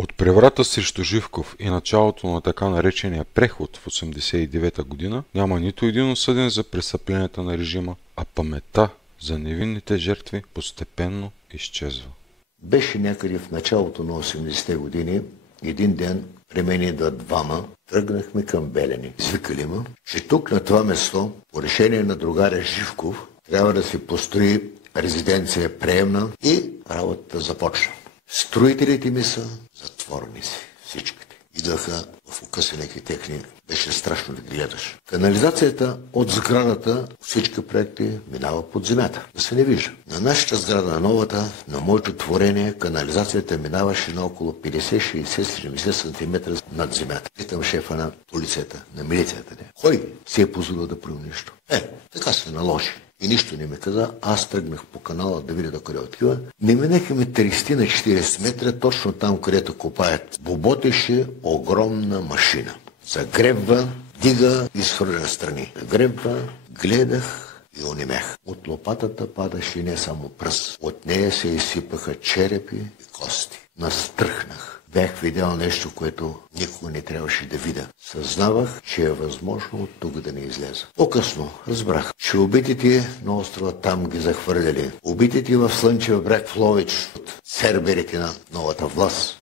От преврата срещу Живков и началото на така наречения преход в 1989 година няма нито един осъден за престъпленията на режима, а паметта за невинните жертви постепенно изчезва. Беше някъде в началото на 80-те години, един ден при мен идват двама, тръгнахме към Белене. Извикали ме, че тук на това место, по решение на другаря Живков, трябва да се построи резиденция приемна и работата започна. Строителите ми са затворници, всичките. Идваха в укъсаните техни, беше страшно да гледаш. Канализацията от сградата, всички проекти минава под земята, да се не вижда. На нашата сграда, на новата, на моето творение, канализацията минаваше на около 50, 60, 70 см над земята. Питам шефа на полицията, на милицията. Кой си е позволил да прави нещо? Така се наложи. И нищо не ми каза, аз тръгнах по канала да видя докъде отива. Не минахме 30 на 40 метра, точно там, където копаят. Боботеше огромна машина. Загребва, дига, изхвърля страни. Загребва, гледах и онемях. От лопатата падаше не само пръст. От нея се изсипаха черепи и кости. Настръхнах. Бях видял нещо, което никога не трябваше да видя. Съзнавах, че е възможно от тук да не излеза. По-късно разбрах, че убитите на острова там ги захвърляли. Убитите в Слънчев бряг в Ловеч от серберите на новата власт